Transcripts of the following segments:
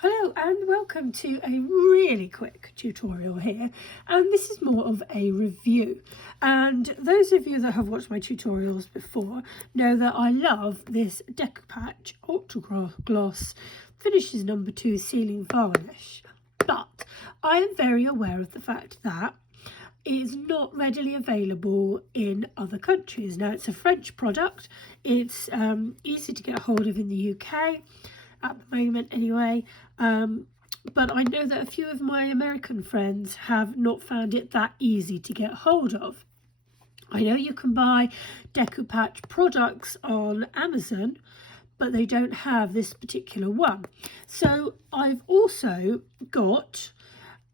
Hello and welcome to a really quick tutorial here, and this is more of a review. And those of you that have watched my tutorials before know that I love this Decopatch Ultra Gloss Finishes No. 2 Sealing Varnish, but I am very aware of the fact that it is not readily available in other countries. Now, it's a French product. It's easy to get hold of in the UK at the moment anyway, but I know that a few of my American friends have not found it that easy to get hold of. I know you can buy Decopatch products on Amazon, but they don't have this particular one. So I've also got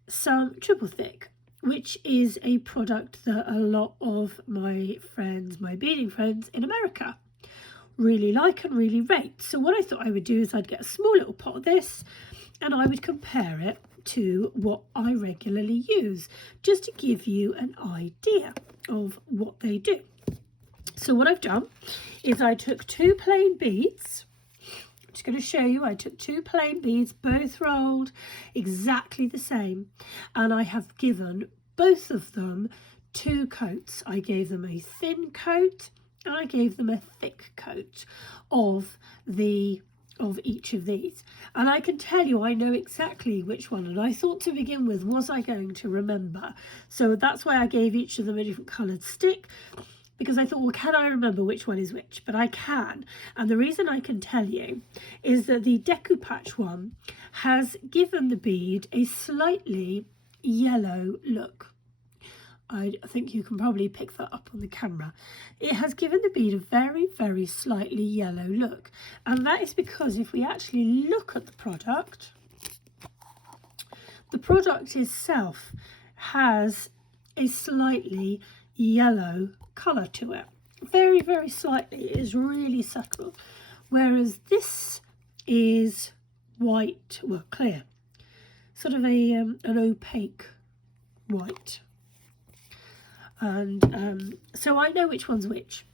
some Triple Thick, which is a product that a lot of my friends, my beading friends in America, really like and really rate. So what I thought I would do is I'd get a small little pot of this and I would compare it to what I regularly use, just to give you an idea of what they do. So what I've done is I took two plain beads. I'm just going to show you. I took two plain beads, both rolled exactly the same, and I have given both of them two coats. I gave them a thin coat and I gave them a thick coat of each of these, and I can tell you I know exactly which one. And I thought to begin with, was I going to remember? So that's why I gave each of them a different coloured stick, because I thought, well, can I remember which one is which? But I can, and the reason I can tell you is that the Decopatch one has given the bead a slightly yellow look. I think you can probably pick that up on the camera. It has given the bead a very, very slightly yellow look. And that is because if we actually look at the product itself has a slightly yellow colour to it. Very, very slightly. It is really subtle. Whereas this is white, well, clear. Sort of an opaque white. And so I know which one's which.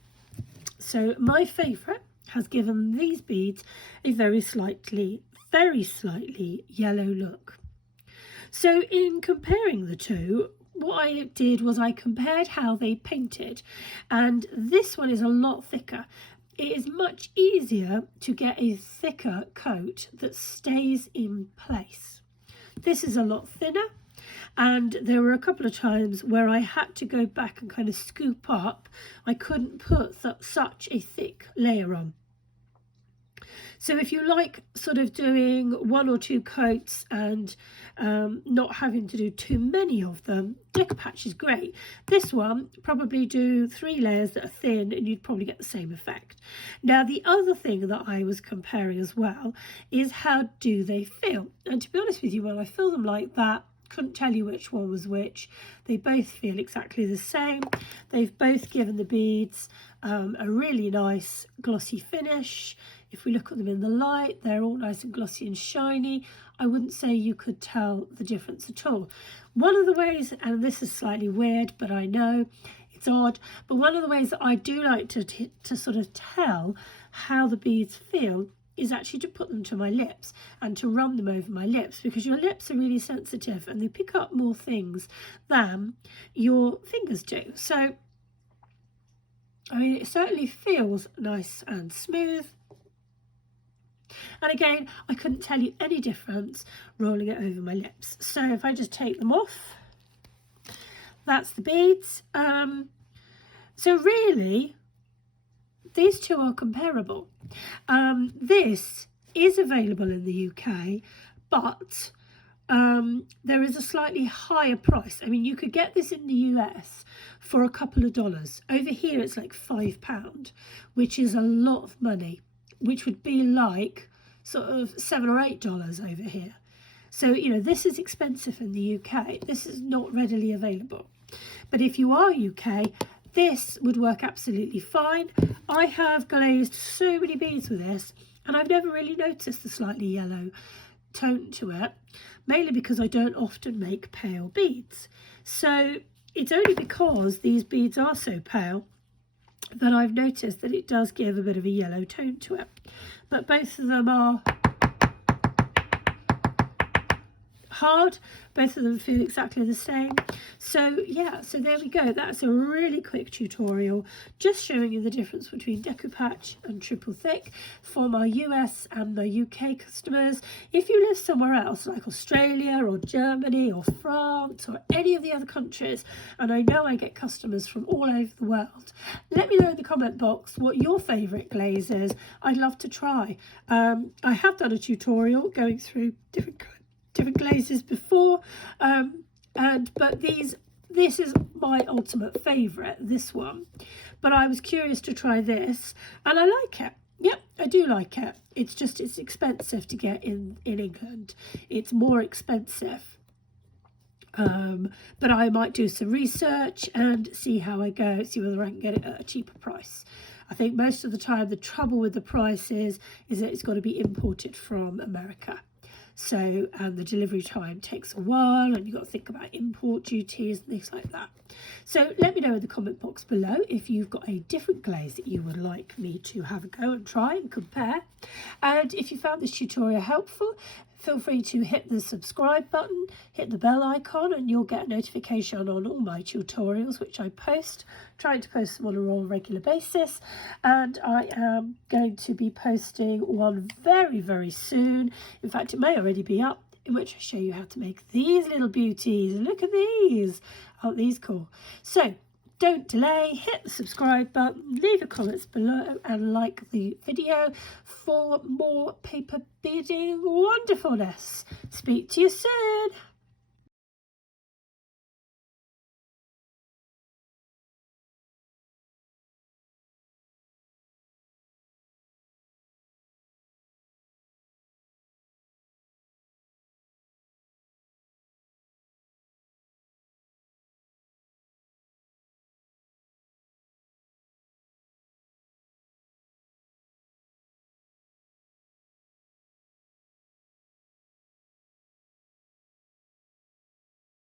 So my favourite has given these beads a very slightly yellow look. So in comparing the two, what I did was I compared how they painted, and this one is a lot thicker. It is much easier to get a thicker coat that stays in place. This is a lot thinner. And there were a couple of times where I had to go back and kind of scoop up. I couldn't put such a thick layer on. So if you like sort of doing one or two coats and not having to do too many of them, Decopatch is great. This one, probably do 3 layers that are thin and you'd probably get the same effect. Now, the other thing that I was comparing as well is how do they feel? And to be honest with you, when I feel them like that, couldn't tell you which one was which. They both feel exactly the same. They've both given the beads a really nice glossy finish. If we look at them in the light, they're all nice and glossy and shiny. I wouldn't say you could tell the difference at all. One of the ways, and this is slightly weird, but I know it's odd, but one of the ways that I do like to sort of tell how the beads feel is actually to put them to my lips and to run them over my lips, because your lips are really sensitive and they pick up more things than your fingers do. So, I mean, it certainly feels nice and smooth. And again, I couldn't tell you any difference rolling it over my lips. So if I just take them off, that's the beads. So really, these two are comparable. This is available in the UK, but there is a slightly higher price. I mean, you could get this in the US for a couple of dollars. Over here, it's like £5, which is a lot of money, which would be like sort of $7 or $8 over here. So, you know, this is expensive in the UK. This is not readily available. But if you are UK, this would work absolutely fine. I have glazed so many beads with this, and I've never really noticed the slightly yellow tone to it, mainly because I don't often make pale beads. So it's only because these beads are so pale that I've noticed that it does give a bit of a yellow tone to it. But both of them are hard. Both of them feel exactly the same. So yeah, so there we go. That's a really quick tutorial just showing you the difference between Decopatch and Triple Thick for my US and my UK customers. If you live somewhere else like Australia or Germany or France or any of the other countries, and I know I get customers from all over the world, let me know in the comment box what your favourite glaze is. I'd love to try. I have done a tutorial going through different glazes before, but this is my ultimate favourite, this one. But I was curious to try this, and I like it. Yep, I do like it. It's just, it's expensive to get in England. It's more expensive. But I might do some research and see how I go, see whether I can get it at a cheaper price. I think most of the time the trouble with the price is that it's got to be imported from America. So, and the delivery time takes a while, and you've got to think about import duties and things like that. So let me know in the comment box below if you've got a different glaze that you would like me to have a go and try and compare. And if you found this tutorial helpful, feel free to hit the subscribe button, hit the bell icon, and you'll get a notification on all my tutorials which I post, trying to post them on a more regular basis. And I am going to be posting one very, very soon. In fact, it may already be up, in which I show you how to make these little beauties. Look at these. Aren't these cool? So don't delay, hit the subscribe button, leave your comments below and like the video for more paper beading wonderfulness. Speak to you soon.